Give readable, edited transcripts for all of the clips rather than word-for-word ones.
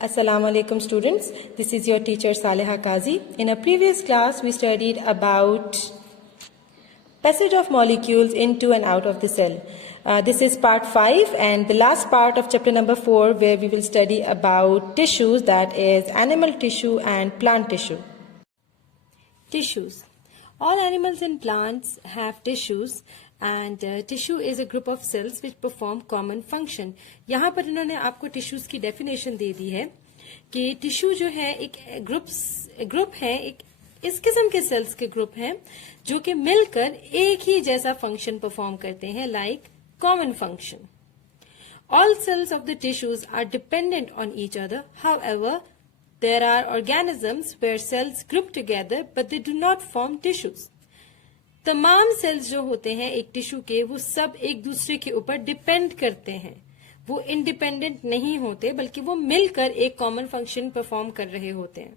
Assalamu alaikum students, this is your teacher Saleha Qazi. In a previous class we studied about passage of molecules into and out of the cell. This is part 5 and the last part of chapter number 4 where we will study about tissues, that is animal tissue and plant tissue. Tissues. All animals and plants have tissues and tissue is a group of cells which perform common function. यहाँ पर इन्होंने आपको tissues की definition दे दी है कि tissue जो है एक ग्रुप है, एक इस किस्म के सेल्स के ग्रुप हैं जो कि मिलकर एक ही जैसा फंक्शन परफॉर्म करते हैं, like common function. All cells of the tissues are dependent on each other. However, there are organisms where cells group together but they do not form tissues. तमाम सेल्स जो होते हैं एक टिश्यू के, वो सब एक दूसरे के ऊपर डिपेंड करते हैं. वो इंडिपेंडेंट नहीं होते बल्कि वो मिलकर एक कॉमन फंक्शन परफॉर्म कर रहे होते हैं.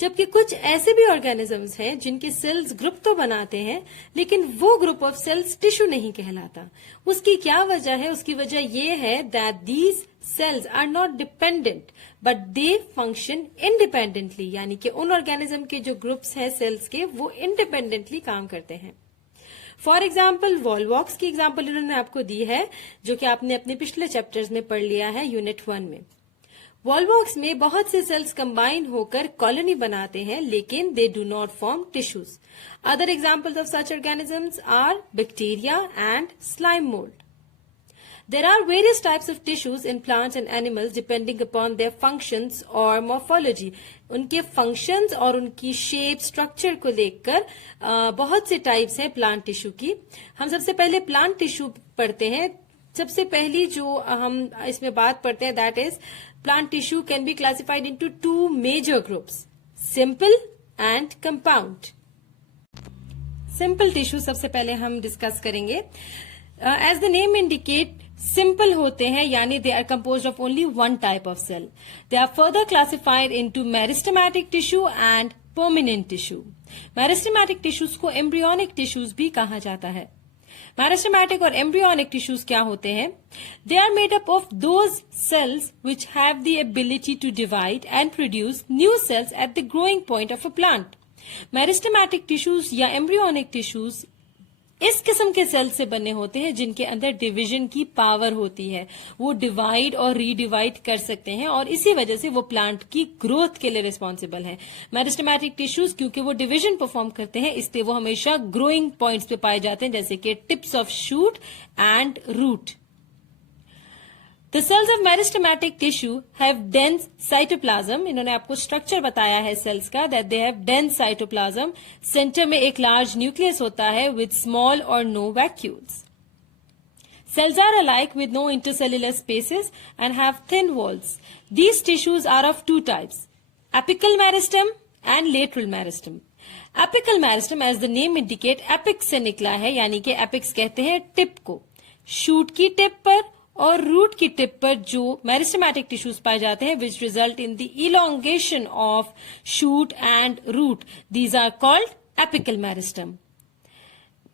जबकि कुछ ऐसे भी ऑर्गेनिजम्स हैं जिनके सेल्स ग्रुप तो बनाते हैं लेकिन वो ग्रुप ऑफ सेल्स टिश्यू नहीं कहलाता. उसकी क्या वजह है? उसकी वजह ये है that these cells are not dependent but they function independently, यानी कि उन ऑर्गेनिज्म के जो ग्रुप्स हैं सेल्स के वो इंडिपेंडेंटली काम करते हैं. फॉर एग्जाम्पल वॉलवॉक्स की एग्जाम्पल इन्होंने आपको दी है जो कि आपने अपने पिछले चैप्टर्स में पढ़ लिया है यूनिट 1 में. वॉलवॉक्स में बहुत से सेल्स कंबाइन होकर कॉलोनी बनाते हैं लेकिन they do not form tissues. Other examples of such organisms are bacteria and slime mould. There are various types of tissues in plants and animals depending upon their functions or morphology. उनके functions और उनकी shape, structure को लेकर बहुत से types हैं plant tissue की. हम सबसे पहले plant tissue पढ़ते हैं. सबसे पहली जो हम इसमें बात पढ़ते हैं that is plant tissue can be classified into two major groups, simple and compound. Simple tissue सबसे पहले हम discuss करेंगे. As the name indicate, simple होते हैं यानी they are composed of only one type of cell. They are further classified into meristematic tissue and permanent tissue. Meristematic tissues को embryonic tissues भी कहा जाता है. Meristematic और embryonic tissues क्या होते हैं? They are made up of those cells which have the ability to divide and produce new cells at the growing point of a plant. Meristematic tissues या embryonic tissues इस किस्म के cell से बने होते हैं जिनके अंदर डिवीजन की पावर होती है. वो डिवाइड और रीडिवाइड कर सकते हैं और इसी वजह से वो प्लांट की ग्रोथ के लिए रिस्पॉन्सिबल है. मेरिस्टेमेटिक टिश्यूज क्योंकि वो डिवीजन परफॉर्म करते हैं इसलिए वो हमेशा ग्रोइंग पॉइंट्स पे पाए जाते हैं जैसे कि tips of shoot and root. The cells of meristematic tissue have dense cytoplasm. इन्होंने आपको स्ट्रक्चर बताया है सेल्स का that they have dense cytoplasm. Centre में एक लार्ज न्यूक्लियस होता है with small or no vacuoles. Cells are alike with no intercellular spaces and have thin walls. These tissues are of two types, apical meristem and lateral meristem. Apical meristem as the name indicate, apex से निकला है यानी कि apex कहते हैं tip को. Shoot की tip पर और रूट की टिप पर जो मेरिस्टेमेटिक टिश्यूज पाए जाते हैं which result in the elongation of shoot and root, these are called apical meristem.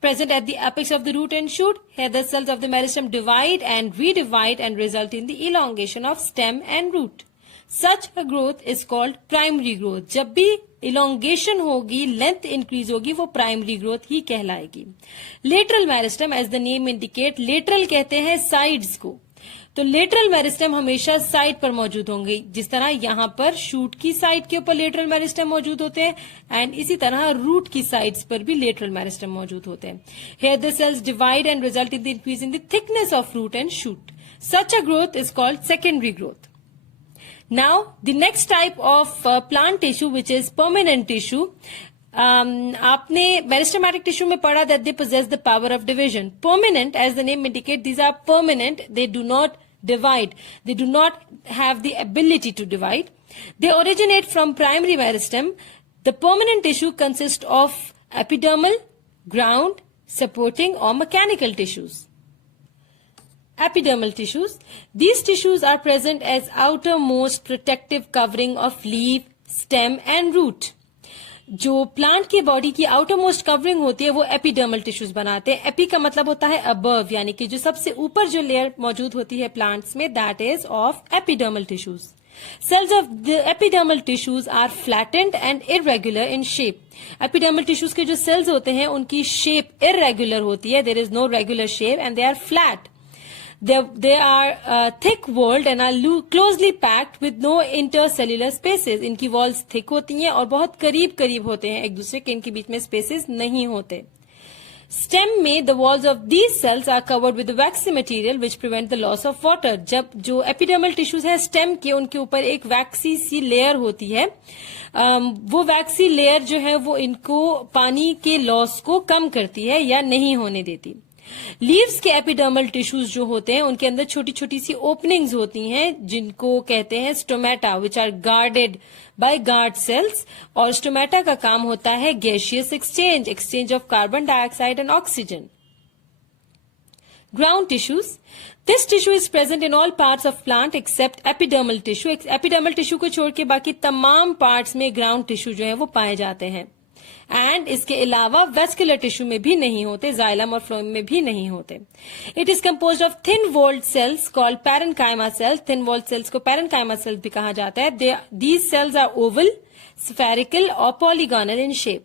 Present at the apex of the root and shoot, here the cells of the meristem divide and redivide and result in the elongation of stem and root. Such a growth is called primary growth. जब भी elongation होगी, length increase होगी, वो primary growth ही कहलाएगी. Lateral meristem as the name indicate, lateral कहते हैं sides को. तो lateral meristem हमेशा साइड पर मौजूद होंगे, जिस तरह यहाँ पर शूट की साइड के ऊपर lateral meristem मौजूद होते हैं एंड इसी तरह रूट की साइड्स पर भी lateral meristem मौजूद होते हैं. Here the cells divide and result in the increase in the thickness of root and shoot. Such a growth is called secondary growth. Now, the next type of plant tissue which is permanent tissue, आपने meristematic tissue में पढ़ा that they possess the power of division. Permanent, as the name indicate, these are permanent. They do not divide. They do not have the ability to divide. They originate from primary meristem. The permanent tissue consists of epidermal, ground, supporting or mechanical tissues. Epidermal tissues. These tissues are present as outermost protective covering of leaf, stem and root. जो plant की body की outermost covering होती है वो epidermal tissues बनाते हैं. AP का मतलब होता है अबव, यानी कि जो सबसे ऊपर जो लेयर मौजूद होती है प्लांट्स में, that is of epidermal tissues. Cells of the epidermal tissues are flattened and irregular in shape. Epidermal tissues के जो cells होते हैं उनकी shape irregular होती है. There is no regular shape and they are flat. They are thick-walled and are closely packed with no intercellular spaces. इनकी walls thick होती हैं और बहुत करीब होते हैं एक दूसरे के, इनके बीच में spaces नहीं होते. स्टेम में the walls of these cells are covered with waxy material which prevent the loss of water. जब जो एपिडर्मल टिश्यूज है स्टेम के, उनके ऊपर एक वैक्सी सी लेयर होती है. वो वैक्सी लेयर जो है वो इनको पानी के लॉस को कम करती है या नहीं होने देती. लीव्स के एपिडर्मल टिश्यूज जो होते हैं उनके अंदर छोटी छोटी सी ओपनिंग्स होती हैं जिनको कहते हैं stomata, which are guarded by guard cells. और स्टोमेटा का काम होता है gaseous exchange of carbon dioxide and oxygen. Ground tissues. This tissue is present in all parts of plant except epidermal tissue. Epidermal tissue को छोड़ के बाकी तमाम पार्ट्स में ग्राउंड टिश्यू जो है वो पाए जाते हैं. एंड इसके अलावा वेस्कुलर टिश्यू में भी नहीं होते, जाइलम और फ्लोएम में भी नहीं होते. It is composed of thin walled cells called parenchyma cells. Thin walled cells को पैरेन्काइमा सेल्स भी कहा जाता है. These cells are oval, spherical और polygonal in shape.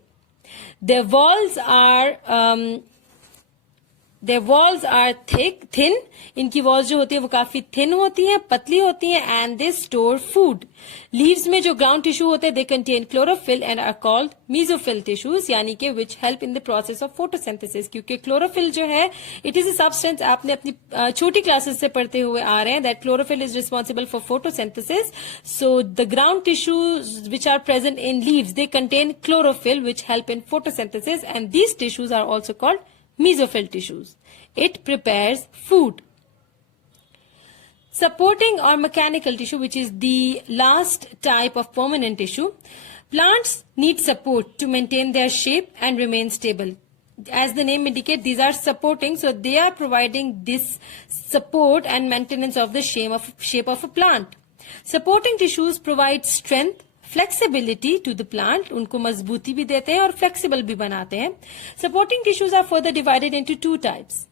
Their walls are thin. इनकी वॉल्स जो होती है वो काफी थिन होती हैं, पतली होती हैं. And they store food. Leaves में जो ग्राउंड टिश्यू होते हैं they contain chlorophyll and are called mesophyll tissues, यानी कि which help in the process of photosynthesis. क्योंकि क्लोरोफिल जो है इट इज अ सब्सटेंस, आपने अपनी छोटी क्लासेस से पढ़ते हुए आ रहे हैं that chlorophyll is responsible for photosynthesis. So the ground tissues which are present in leaves they contain chlorophyll which help in photosynthesis and these tissues are also called mesophil tissues. It prepares food. Supporting or mechanical tissue, which is the last type of permanent tissue. Plants need support to maintain their shape and remain stable. As the name indicates, these are supporting, so they are providing this support and maintenance of the shape of a plant. Supporting tissues provide strength, flexibility to the plant. उनको मजबूती भी देते हैं और flexible भी बनाते हैं. Supporting tissues are further divided into two types,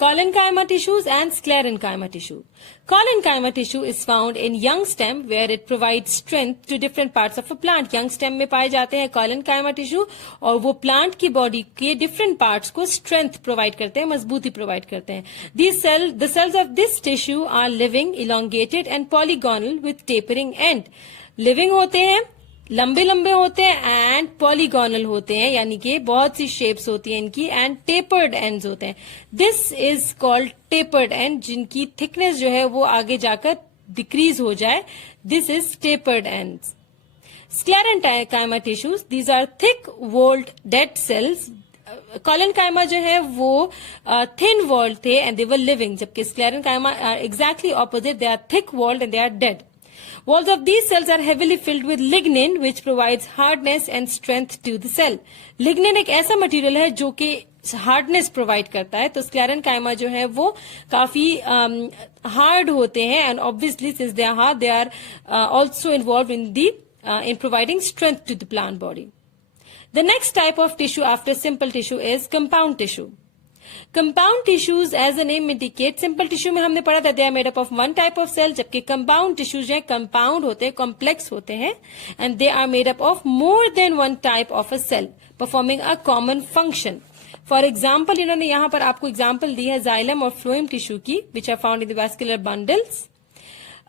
collenchyma tissues and sclerenchyma tissue. Collenchyma tissue is found in young stem where it provides strength to different parts of a plant. Young stem में पाए जाते हैं collenchyma tissue और वो plant की body के different parts को strength provide करते हैं, मजबूती provide करते हैं. The cells of this tissue are living, elongated and polygonal with tapering end. Living होते हैं, लंबे लंबे होते हैं एंड पॉलीगोनल होते हैं, यानी कि बहुत सी शेप्स होती हैं इनकी एंड टेपर्ड एंड्स होते हैं. This is called tapered end, जिनकी थिकनेस जो है वो आगे जाकर डिक्रीज हो जाए. This is tapered ends. Sclerenchyma tissues, these are thick walled dead cells. Collenchyma जो है वो थिन वॉल्ड थे एंड दे वर लिविंग, जबकि sclerenchyma are exactly opposite, they are thick walled and they are dead. Walls of these cells are heavily filled with lignin, which provides hardness and strength to the cell. Lignin एक ऐसा material है जो कि hardness provide करता है. तो sclerenchyma जो है वो काफी हार्ड होते हैं and obviously since they are hard they are also involve in providing strength to the plant body. The next type of tissue after simple tissue is compound tissue. Compound tissues, as the name indicates, simple tissue में हमने पढ़ा था they are made up of one type of cell, जबकि compound tissues हैं compound होते हैं, complex होते हैं and they are made up of more than one type of a cell performing a common function. For example, इन्होंने यहाँ पर आपको example दी है xylem और phloem tissue की, which are found in the vascular bundles.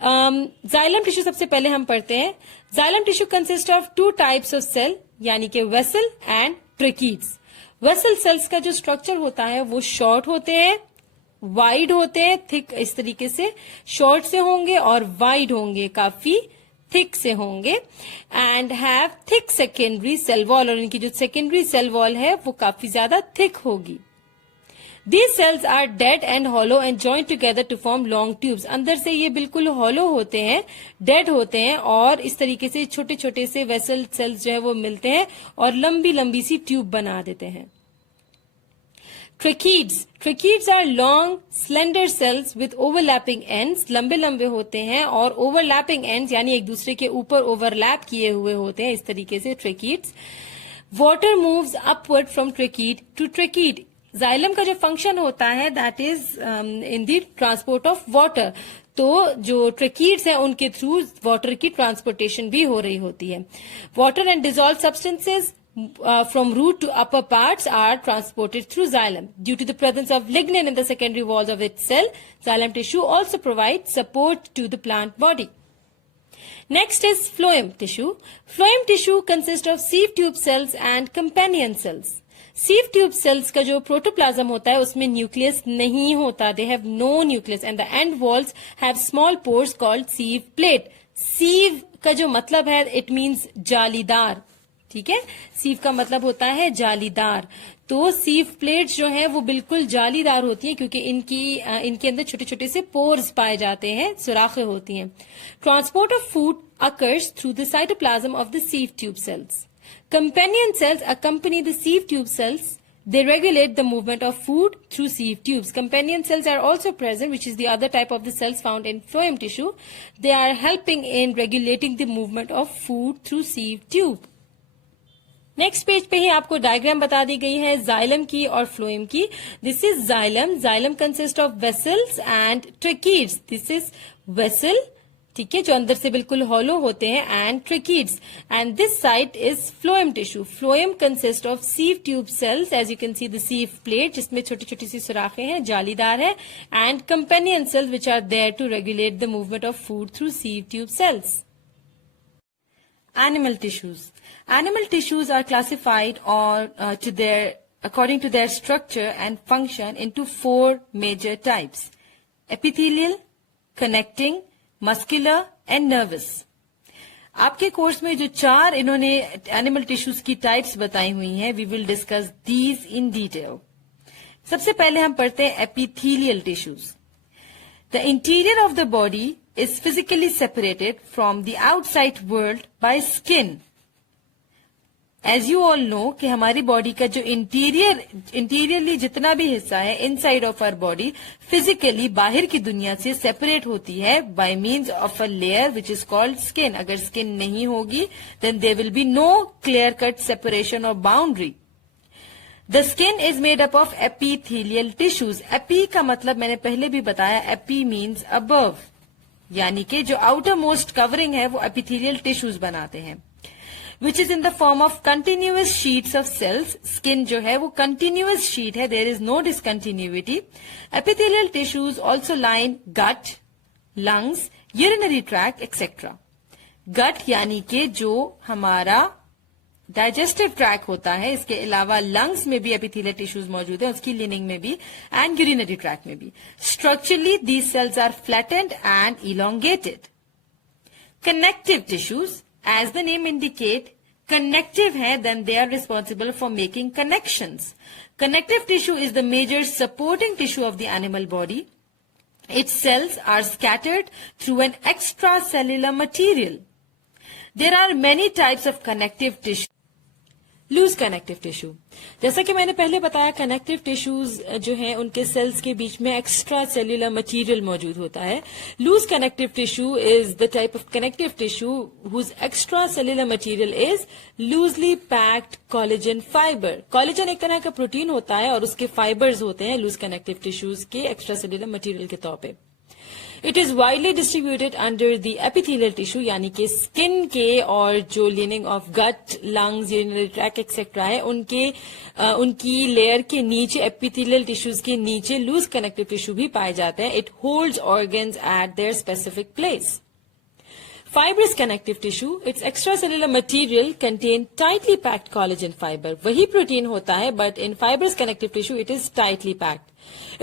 Xylem tissue सबसे पहले हम पढ़ते हैं. Xylem tissue consists of two types of cell, यानी कि vessel and tracheids. Vessel cells का जो स्ट्रक्चर होता है वो शॉर्ट होते हैं, वाइड होते हैं, थिक इस तरीके से शॉर्ट से होंगे और वाइड होंगे, काफी थिक से होंगे and have thick secondary cell wall, और इनकी जो सेकेंडरी सेल वॉल है वो काफी ज्यादा थिक होगी. These cells are dead and hollow and joined together to form long tubes. अंदर से ये बिल्कुल hollow होते हैं, dead होते हैं और इस तरीके से छोटे छोटे से vessel cells जो है वो मिलते हैं और लंबी लंबी सी ट्यूब बना देते हैं. Tracheids are long, slender cells with overlapping ends. लंबे लंबे होते हैं और overlapping ends यानी एक दूसरे के ऊपर overlap किए हुए होते हैं, इस तरीके से tracheids. Water moves upward from tracheid to trachid. Xylem का जो फंक्शन होता है that is in the transport of water. तो जो ट्रेकीड्स हैं उनके थ्रू वाटर की ट्रांसपोर्टेशन भी हो रही होती है. Water and dissolve substances from root to upper parts are transported through xylem. Due to the presence of lignin in the secondary walls of its cell, xylem tissue also provides support to the plant body. Next is phloem tissue. Phloem tissue consists of sieve tube cells and companion cells. Sieve tube cells का जो protoplasm होता है उसमें nucleus नहीं होता. They have no nucleus and the end walls have small pores called sieve plate. Sieve का जो मतलब है it means जालीदार. ठीक है, सीव का मतलब होता है जालीदार. तो सीव प्लेट्स जो है वो बिल्कुल जालीदार होती हैं क्योंकि इनके अंदर छोटे छोटे से पोर्स पाए जाते हैं, सुराखें होती हैं. Transport of food occurs through the cytoplasm of the सीव tube sales. Companion cells accompany the sieve tube cells. They regulate the movement of food through sieve tubes. Companion cells are also present, which is the other type of the cells found in phloem tissue. They are helping in regulating the movement of food through sieve tube. Next page पे ही आपको diagram बता दी गई है xylem की और phloem की. This is xylem. Xylem consist of vessels and tracheids. This is vessel, ठीक है, जो अंदर से बिल्कुल हॉलो होते हैं, and tracheids. And this side is phloem tissue. Phloem consist of sieve tube cells, as you can see the sieve plate जिसमें छोटी छोटी सी सुराखें हैं, जालीदार है, and companion cells which are there to regulate the movement of food through sieve tube sales. Animal tissues. Animal tissues are classified according to their structure and function into 4 major types: epithelial, connecting, muscular, and nervous. आपके course में जो 4 इन्होंने animal tissues की types बताई हुई हैं, we will discuss these in detail. सबसे पहले हम पढ़ते हैं epithelial tissues. The interior of the body is physically separated from the outside world by skin. As you all know कि हमारी बॉडी का जो इंटीरियरली जितना भी हिस्सा है inside of our body physically बाहर की दुनिया से सेपरेट होती है by means of a layer which is called skin. अगर स्किन नहीं होगी then there will be no clear cut separation of boundary. The skin is made up of epithelial tissues. Epi का मतलब मैंने पहले भी बताया, epi means above, यानी कि जो outer most covering है वो epithelial tissues बनाते हैं, which is in the form of continuous sheets of cells. Skin जो है वो continuous sheet है, there is no discontinuity. Epithelial tissues also line gut, lungs, urinary tract, etc. Gut यानी कि जो हमारा डाइजेस्टिव ट्रैक होता है, इसके अलावा लंग्स में भी एपिथेलियल टिश्यूज मौजूद है, उसकी लिनिंग में भी, एंड यूरिनरी ट्रैक में भी. Structurally these cells are flattened and elongated. Connective tissues, as the name indicate, connective है, then they are responsible for making connections. Connective tissue is the major supporting tissue of the animal body. Its cells are scattered through an extracellular material. There are many types of connective tissue. Loose connective tissue, जैसा कि मैंने पहले बताया, connective tissues जो हैं उनके sales के बीच में एक्स्ट्रा सेल्यूलर मटेरियल मौजूद होता है. Loose connective tissue is the type of connective tissue whose extra cellular material is loosely packed collagen fiber. Collagen एक तरह का प्रोटीन होता है और उसके फाइबर्स होते हैं लूज कनेक्टिव टिश्यूज के एक्स्ट्रा सेल्यूलर मटेरियल के तौर पे. It is widely distributed under the epithelial tissue, यानी कि स्किन के और जो lining of gut, lungs, urinary tract etcetera है उनकी लेयर के नीचे, एपिथेलियल टिश्यूज के नीचे लूज कनेक्टिव टिश्यू भी पाए जाते हैं. It holds organs eight there specific place. Fibrous connective tissue, its extracellular material contain tightly packed collagen fiber. वही प्रोटीन होता है, but in fibrous connective tissue it is tightly packed.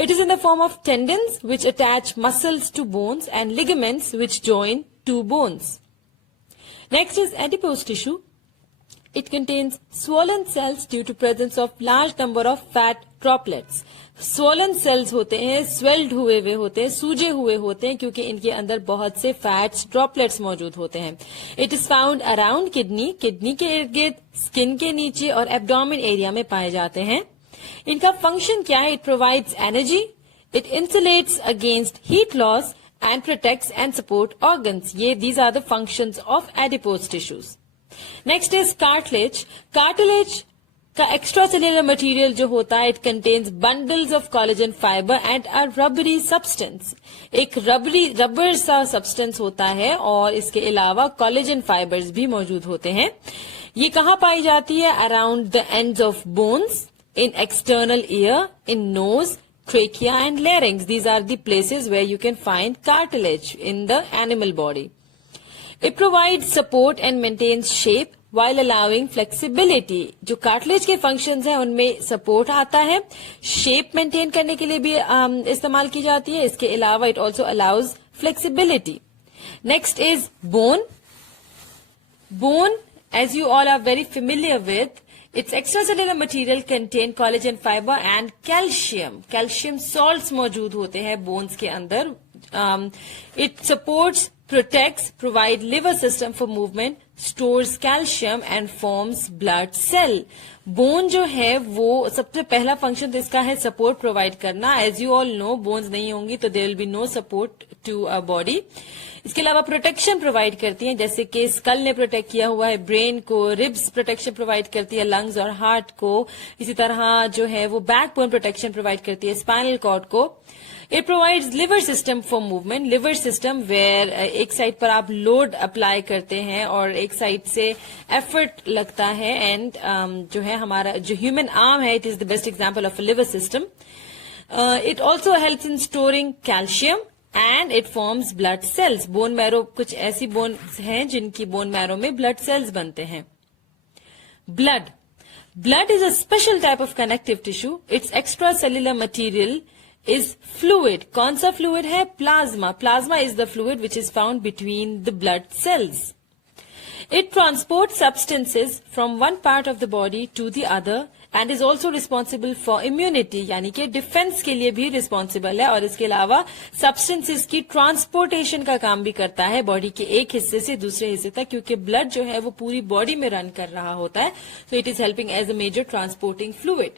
It is in the form of tendons which attach muscles to bones and ligaments which join two bones. Next is adipose tissue. It contains swollen cells due to presence of large number of fat droplets. Swollen cells होते हैं, swelled हुए होते हैं, सूजे हुए होते हैं, क्योंकि इनके अंदर बहुत से फैट्स ड्रॉपलेट्स मौजूद होते हैं. It is found around kidney, kidney के इर्द गिर्द, स्किन के नीचे और एब्डोमेन एरिया में पाए जाते हैं. इनका फंक्शन क्या है? It provides energy, it insulates against heat loss and protects and support organs. ये these are the functions of adipose tissues. Next is cartilage. का एक्स्ट्रा सेल्युलर मटेरियल जो होता है, it contains bundles of collagen fibre and a rubbery substance. एक rubber सा substance होता है और इसके अलावा कोलेजन फाइबर्स भी मौजूद होते हैं। ये कहाँ पाई जाती है? Around the ends of bones, in external ear, in nose, trachea and larynx. These are the places where you can find cartilage in the animal body. It provides support and maintains shape while allowing flexibility. जो cartilage के functions हैं उनमें support आता है, shape maintain करने के लिए भी इस्तेमाल की जाती है। इसके अलावा it also allows flexibility. Next is bone. Bone, as you all are very familiar with, its extracellular material contain collagen fiber and calcium. Calcium salts मौजूद होते हैं bones के अंदर. It supports, protects, provide liver system for movement, stores calcium and forms blood cell. Bone जो है वो सबसे पहला फंक्शन तो इसका है सपोर्ट प्रोवाइड करना. As you all know, bones नहीं होंगी तो there will be no support to a body. इसके अलावा प्रोटेक्शन प्रोवाइड करती हैं, जैसे कि स्कल ने प्रोटेक्ट किया हुआ है ब्रेन को, रिब्स प्रोटेक्शन प्रोवाइड करती है लंग्स और हार्ट को, इसी तरह जो है वो बैकबोन प्रोटेक्शन प्रोवाइड करती है स्पाइनल कॉर्ड को. It provides lever system for movement. Lever system where एक साइड पर आप लोड अप्लाई करते हैं और एक साइड से एफर्ट लगता है एंड जो है हमारा जो ह्यूमन आर्म है, it is the best example of a liver system. It also helps in storing calcium and it forms blood cells. Bone marrow, कुछ ऐसी बोन्स हैं जिनकी बोन मैरो में ब्लड सेल्स बनते हैं. Blood. Blood is a special type of connective tissue. Its extracellular material is fluid. कौन सा fluid है? Plasma. Plasma is the fluid which is found between the blood cells. It transports substances from one part of the body to the other and is also responsible for immunity. यानी कि defence के लिए भी responsible है और इसके अलावा substances की ट्रांसपोर्टेशन का काम भी करता है बॉडी के एक हिस्से से दूसरे हिस्से तक, क्योंकि ब्लड जो है वो पूरी बॉडी में रन कर रहा होता है. So it is helping as a major transporting fluid.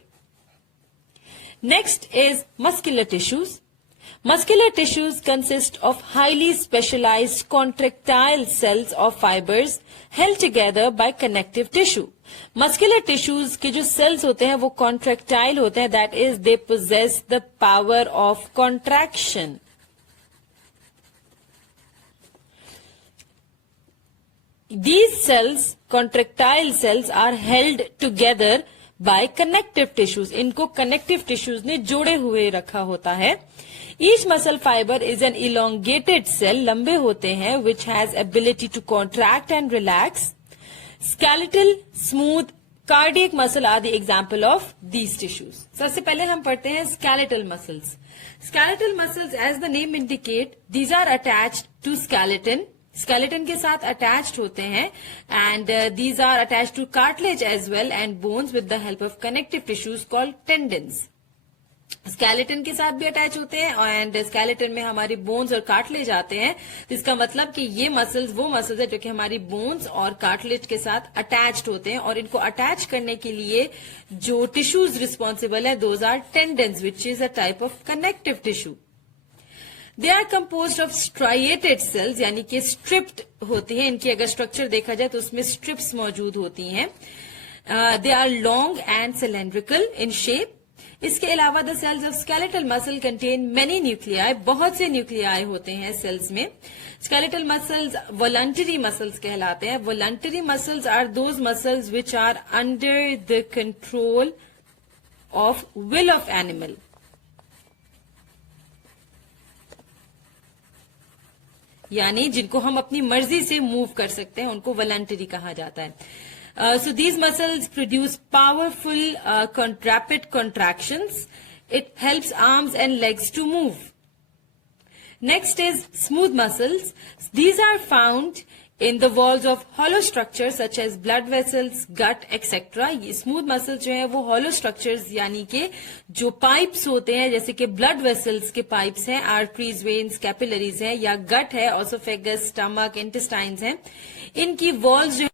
Next is muscular tissues. Muscular tissues consist of highly specialized contractile cells or fibers held together by connective tissue. Muscular tissues के जो cells होते हैं वो contractile होते हैं, that is they possess the power of contraction. These cells, contractile cells, are held together by connective tissues. इनको connective tissues ने जोड़े हुए रखा होता है. Each muscle fiber is an elongated cell, लंबे होते हैं, which has ability to contract and relax. Skeletal, smooth, cardiac muscle are the example of these tissues. सबसे पहले हम पढ़ते हैं skeletal muscles. Skeletal muscles, as the name indicate, these are attached to skeleton. Skeleton के साथ attached होते हैं and these are attached to cartilage as well and bones with the help of connective tissues called tendons. Skeleton के साथ भी attach होते हैं and skeleton में हमारी बोन्स और कार्टिलेज आते हैं. तो इसका मतलब कि ये मसल्स वो मसल्स है जो कि हमारी बोन्स और कार्टिलेज के साथ अटैच्ड होते हैं और इनको अटैच करने के लिए जो टिश्यूज रिस्पॉन्सिबल है those are tendons, which is a type of connective tissue. They are composed of striated cells, यानी कि स्ट्रिप्ड होती हैं. इनकी अगर स्ट्रक्चर देखा जाए तो उसमें स्ट्रिप्स मौजूद होती हैं. They are long and cylindrical in shape. इसके अलावा the cells of skeletal muscle contain many nuclei. बहुत से न्यूक्लियाई होते हैं सेल्स में. स्केलेटल मसल्स वॉलंटरी मसल्स कहलाते हैं. Voluntary muscles are those muscles which are under the control of will of animal. यानी जिनको हम अपनी मर्जी से मूव कर सकते हैं उनको वॉलंटरी कहा जाता है. So these muscles produce powerful rapid contractions. It helps arms and legs to move. Next is smooth muscles. These are found in the walls of hollow structures such as blood vessels, gut, etc. ये smooth muscles जो है वो hollow structures यानी कि जो pipes होते हैं, जैसे कि blood vessels के pipes हैं, arteries, veins, capillaries हैं, या gut है, esophagus, stomach, intestines हैं, इनकी walls जो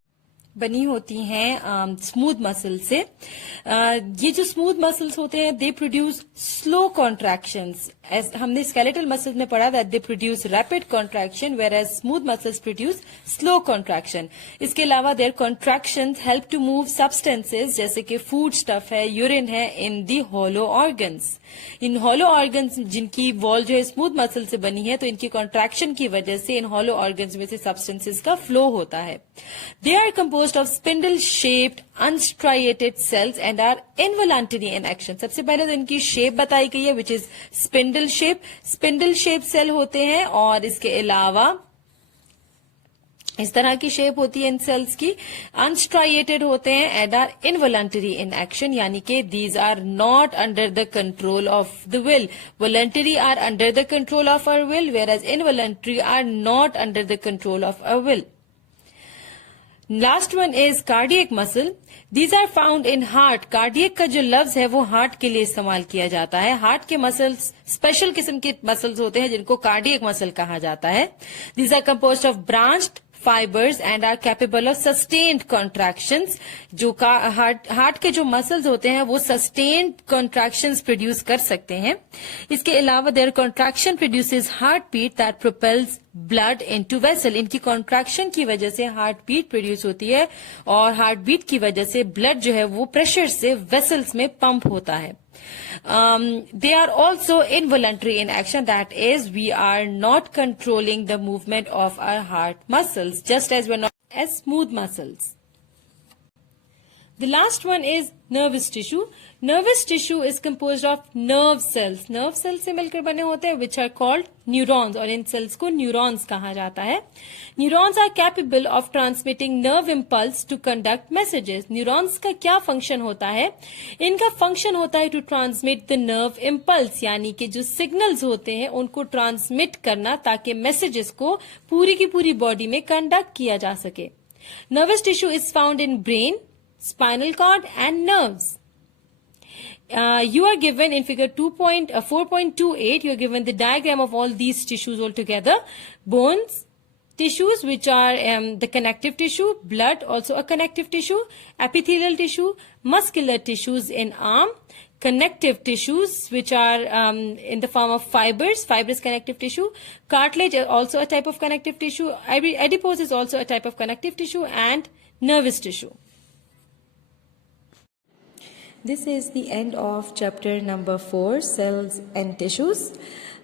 बनी होती हैं स्मूथ मसल से। ये जो स्मूथ मसल्स होते हैं दे प्रोड्यूस स्लो कॉन्ट्रैक्शंस। हमने स्केलेटल मसल्स में पढ़ा that they produce rapid contraction whereas smooth muscles produce slow contraction. इसके अलावा their contractions help to move substances जैसे कि फूड स्टफ है, यूरिन है, इन दी हॉलो ऑर्गन्स। इन हॉलो ऑर्गन्स जिनकी वॉल जो है स्मूथ मसल से बनी है, तो इनकी कॉन्ट्रैक्शन की वजह से इन हॉलो ऑर्गन्स में से सब्सटेंसेस का फ्लो होता है। They are composed of spindle-shaped, unstriated cells and are involuntary in action. सबसे पहले तो इनकी शेप बताई गई है which is spindle shape. Spindle shaped cell होते हैं और इसके अलावा इस तरह की शेप होती है इन सेल्स की। अनस्ट्राइएटेड होते हैं and are involuntary in action, यानी कि these are not under the control of the will. Voluntary are under the control of our will whereas involuntary are not under the control of our will. Last one is cardiac muscle. These are found in heart. Cardiac का जो लफ्ज है वो heart के लिए इस्तेमाल किया जाता है। हार्ट के मसल्स स्पेशल किस्म के मसल्स होते हैं जिनको कार्डियक मसल कहा जाता है। These are composed of branched fibers and are capable of sustained contractions. जो हार्ट के जो मसल्स होते हैं वो सस्टेन्ड कॉन्ट्रैक्शंस प्रोड्यूस कर सकते हैं। इसके अलावा their contraction produces heart beat that propels blood into vessel. इनकी कॉन्ट्रैक्शन की वजह से हार्ट बीट प्रोड्यूस होती है और हार्ट बीट की वजह से ब्लड जो है वो प्रेशर से वेसल्स में पंप होता है। They are also involuntary in action, that is, we are not controlling the movement of our heart muscles, just as we're not as smooth muscles. The last one is nervous tissue. Nervous tissue is composed of nerve cells. Nerve cells से मिलकर बने होते हैं which are called neurons, और इन cells को neurons कहा जाता है। Neurons are capable of transmitting nerve impulse to conduct messages. Neurons का क्या function होता है? इनका function होता है to transmit the nerve impulse, यानी कि जो signals होते हैं उनको transmit करना ताकि messages को पूरी की पूरी body में conduct किया जा सके। Nervous tissue is found in brain, spinal cord and nerves. You are given in figure 4.28, you are given the diagram of all these tissues all together. Bones, tissues which are the connective tissue, blood also a connective tissue, epithelial tissue, muscular tissues in arm, connective tissues which are in the form of fibrous connective tissue, cartilage also a type of connective tissue, adipose is also a type of connective tissue, and nervous tissue. This is the end of chapter number 4, cells and tissues.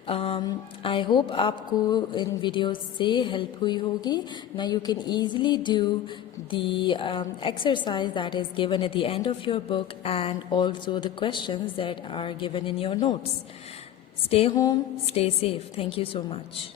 I hope आपको इन videos से help हुई होगी. Now you can easily do the exercise that is given at the end of your book and also the questions that are given in your notes. Stay home, stay safe. Thank you so much.